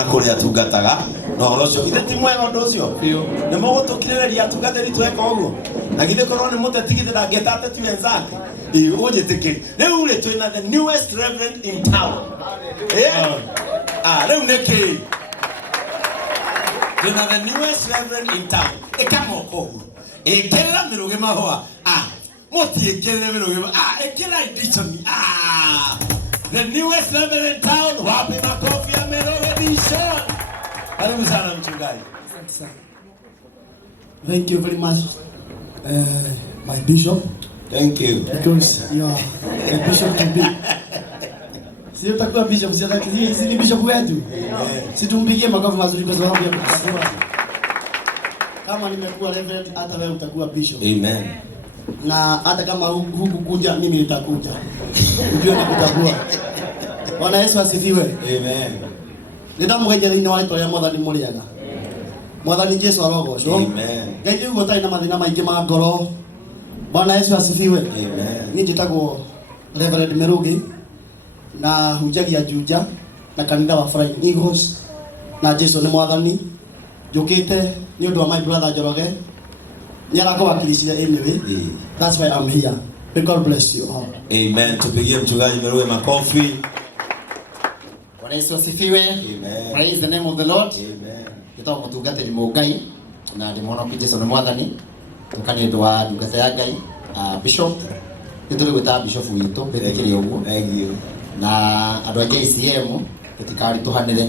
kana kuria tungataga no rocio githe ti mwega undu ucio ni mugutukireria tungateri tweka uguo na githe korwo ni muteti githe ndangeta ateti wenzake ujitikiri riu ri twina the newest reverend in town riu niki twina the newest reverend in town ikamoko uguo ikirira Mirugi mahua Muthee ikirira Mirugi ikira Dishon the newest reverend in town wapi makofi ya Mirugi Dishon. Karibu sana mchungaji. Asante sana. Thank you very much my bishop. Thank you. Because you are a bishop to be. Sio takuwa bishop, si ni bishop wetu. Situmpigie makofi mazuri kwa sababu ya kusema. Kama nimekuwa reverend hata wewe utakuwa bishop. Amen. Na hata kama huku kuja mimi nitakuja. Unajua nitakuwa. Bwana Yesu asifiwe. Amen. Ndamugejera-ini wa rĩtwa rĩa Mwathani mũrĩega. Mwathani Jesu arogocwo. Amen. Ngai ugo tai na mathina maingĩ ma ngoro. Bwana Yesu asifiwe. Amen. Niĩ njĩtagwo Reverend Mirugi na hunjagia Juja na kanitha wa Flying Eagles na Jesu nĩ Mwathani. Njũkĩte nĩ ũndũ wa my brother Njoroge. Nĩarakũwakilishia anyway. That's why I'm here. May God bless you all. Amen. Tupigie mchungaji Mirugi makofi. Yesu asifiwe. Amen. Praise the name of the Lord. Amen. Gitoko mutungatiri Mungai na ndimono ki Jesu ni Mwathani. Tukani ndu wa ndungata ya Ngai bishop. Nituri gwita bishop witu betikire uguo. Thank you. Na andu a JCM tutikari tuhanire.